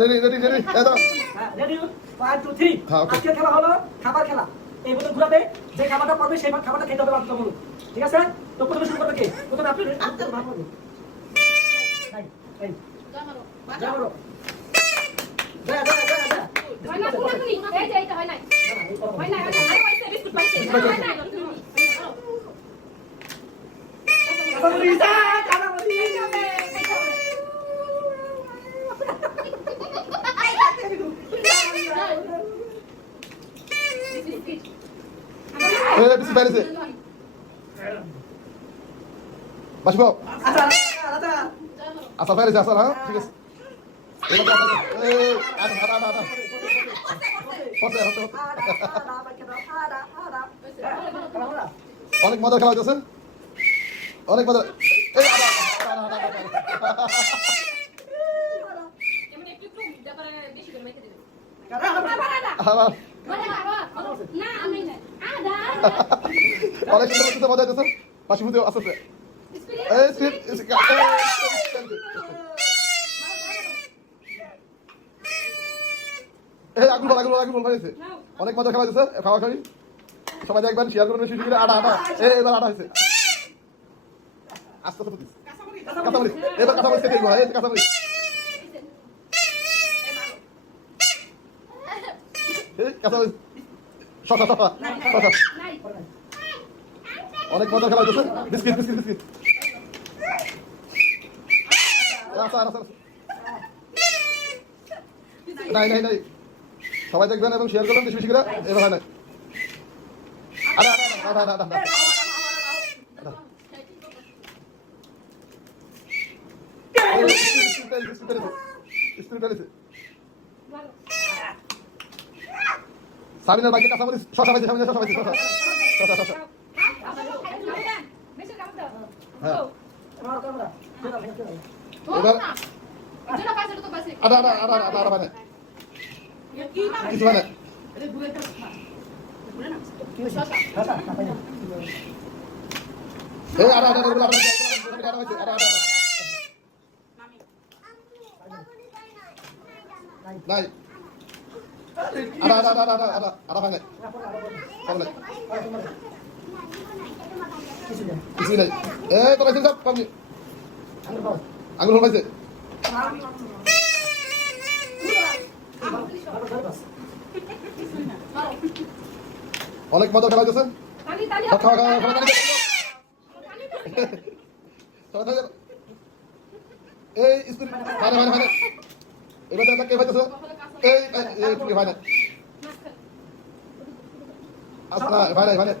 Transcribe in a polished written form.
ready ready ready দাদা ready 1 2 3 আজকে খেলা হলো খাবার খেলা এই বোতল ঘুরাবে যে খাবারটা পড়বে সেই খাবারটা খেতে হবে বাধ্যতামূলক ঠিক আছে তো প্রথমে শুরু করবে কে প্রথমে আপনি আনতে ভাগ করুন নাই এই জামারো যা হয় না পুরোপুরি এই যে এটা হয় নাই হয় না হয় না হইছে বিস্কুট পাইছে হয় না কাবাবি বিসি বাইরেছে বাসবো আচ্ছা বাইরেছে আচ্ছা হ্যাঁ ঠিক আছে অনেক মজা খেলা হইতেছে অনেক মজা অনেক সুন্দর মজা হইতেছে পাশে বুঝতে আসতে আগুন বল হয়েছে অনেক মজা খেলা হয়েছে খাওয়া খাওয়াই সবাই দেখবেন শেয়ার করবেন বেশি করে আটা এবার আটা হয়েছে আস্তে আস্তে কাঁচামরিচ এবার কাঁচামরিচ খেতে এই কাঁচামরিচ কাঁচামরিচ শশা অনেক মজা খেলা হয়েছে বিস্কিট নাই সবাই দেখবেন এবং শেয়ার করবেন বেশি করে এবার হয় না সাবিনার বাকি কাঁচামরিচ শশা পাইছে হ্যাঁ এবার আটা বানায় কিছু বানায় এই আটা নাই আটা বানায় কিছু নাই এই তো সব কমনি আঙুল হল পাইছে অনেক মজা খেলা হইতেছে এই স্কুল এবার কে পাইতেছে এই ভাই না আচ্ছা ভাই